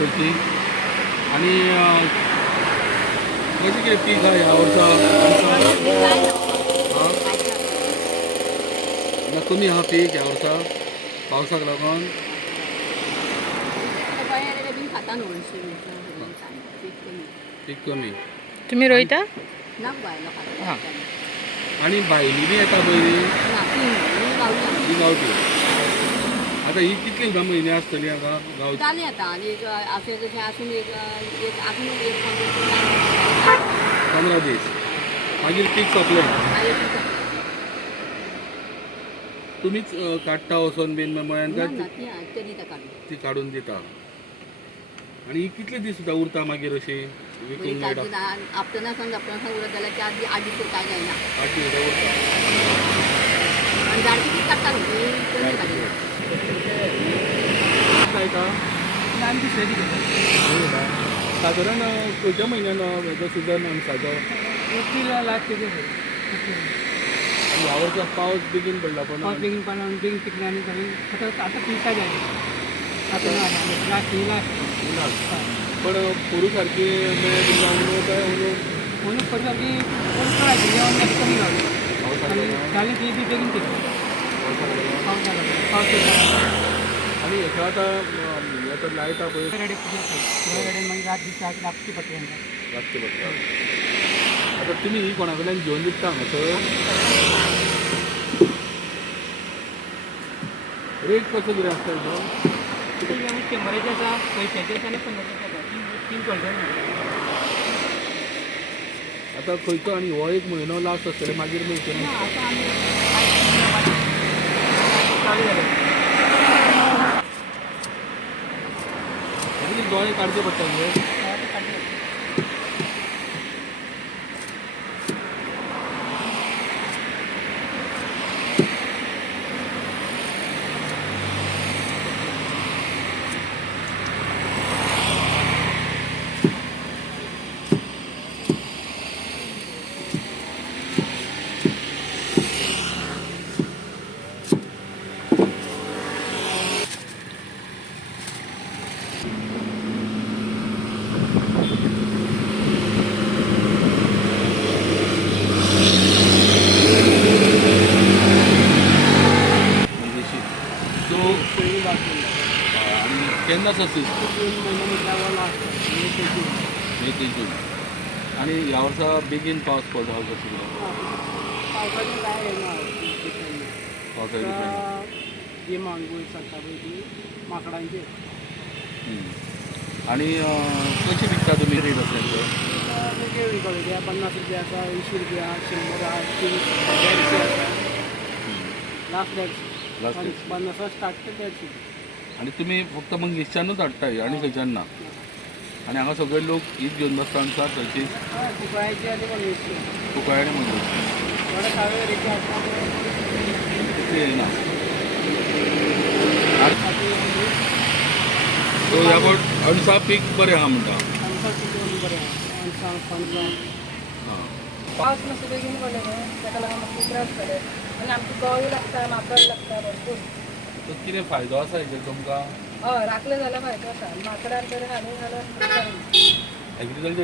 चवथी आणि कशें कितें पीक आहा ह्या वर्सा ना कमी आहा पीक ह्या वर्सा पावसाक लागून पीक कमी तुम्ही रोयता? हां आणि भायली बी येता पयली ती गांवठी आतां ही कितली म्हयने आसतली हांगा गांवठी जाली आता आणि असे जसे असून एक अजून एक 15 दीस मागीर पीक सोंपलें तुमीच काडटा वचोन बीन मळ्यान काय ती काडून दिता आणि ही कितले दीस सुद्दां उरता मागीर अशी विकूंक मेळटा आपटना समज उरत जाल्यार त्या आधी 8 दीस काय जायना 8 दीस सुद्दां उरता आणि झाड किती काडटा न्ही कमी काडटा लायता आमची शेती सादारण खंयच्या म्हयन्यान हेजो सिजन अणसाचो एप्रिल लास्ट तेजे ह्या वर्सा पावस बेगीन पडला पण पावस बेगीन पडला बेगीन पिकले आनी सगळी आता पिका जाय आता लास्ट पण पोरू सारकी मेळ्ळी जावं काय म्हणून पड सारकी जेवण कमी गावली जाली ती बी बेगीन पिकली पावस आणि हेका आतां हे तर लायता पळय रेडी मागीर रात दीस लागची पडटा लागचे पडटा आतां तुमी ही कोणा कडल्यान घेवन विकता हांगासर रेट कसो कितें आसता हेजो 100चे आसा 50चे आसा आनी 50चे आसा तीन क्वॉलिटी आतां खंयचो आनी हो एक म्हयनो लास्ट आसतले मागीर मेळचे ना आतां आमी चालू जालें मागीर दोळे काडचे पडटा न्ही आणि केन्ना जाता मे ते जून आणि ह्या वर्सा बेगीन पावस पडलो कसो पावसाचे जी मांगूळ चडटा पळय ती माकडांचेर आणि कशी विकता तुमी रेट आसले वेगळी क्वॉलिटी 50 रुपया आसा 80 रुपया 100 आसा 150 आसा लास्ट 150 50 स्टार्ट ते 150 आणि तुम्ही फक्त मंगेशच्यानूच हाडटाय आणि खंयच्यान ना आणि हांगा सगळे लोक हीच घेवन बसता आमकां थंयची कुकळ्याची आनी मंगेशची कुकळ्या आनी मंगेश थोडे सावे रेटी आसता तितली येना सो ह्या फावट अणसा पीक बरें आहा म्हणटा पावस मातसो बेगीन पडले न्हू ताका लागून मातसो त्रास जाले आनी आमकां गवळी लागता माकड लागता भरपूर सो कितें फायदो आसा हेजेर तुमकां हय राखले जाल्यार फायदो आसा माकडांक तरी हाडून जाल्यार एग्रीकल्चर